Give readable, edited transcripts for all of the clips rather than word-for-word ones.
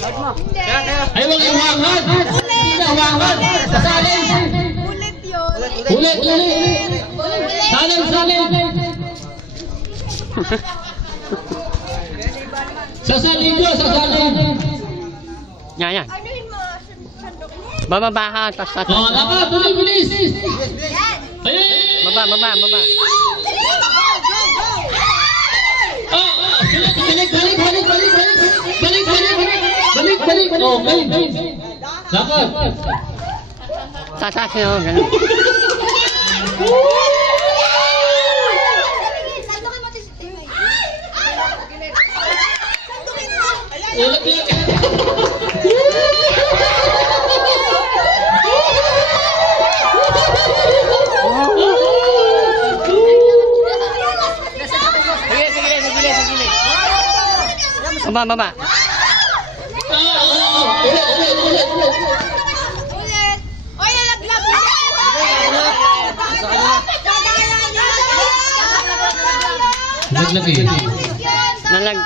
Ay, wag yung hawakan. Hindi na hawakan. Sasalin. Ulit yun. Ulit. Salin. Sasalin ko, sasalin. Yan. Anuhin mo, sandok. Bababa ka. Tas. Oh, dapat, bilis. Yan. Ayun. Baba. Oh, dali. Go. Balik. Okay. Dapat. Tatas yun. Ganun. Sandokin mo si Tingay. Sandokin mo. Ulit. Baba. Ulit. Ulit. Oy, nalaglag. Nalaglag eh. Nalag.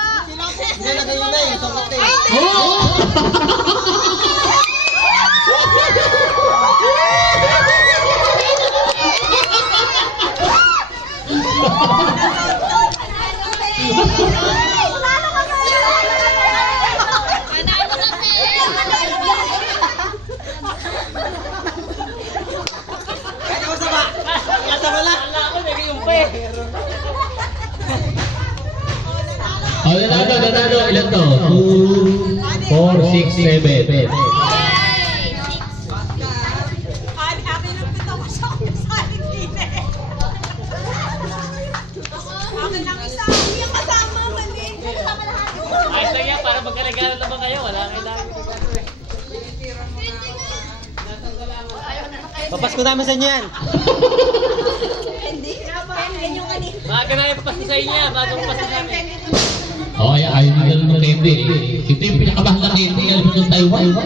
Oh, nanalo. Ilan to? 2, 4, 6, 7. Ayos lang yan. Para magkalagalan naman kayo. Wala kailangan. Papasko namin sa inyo yan. Hindi. Yung kanina. Maaga na yung papasko sa inyo yan. Bago papasko sa amin. Oh, ayaw nila ng candy. Ito yung pinakamahal na candy. Alam mo ng Taiwan.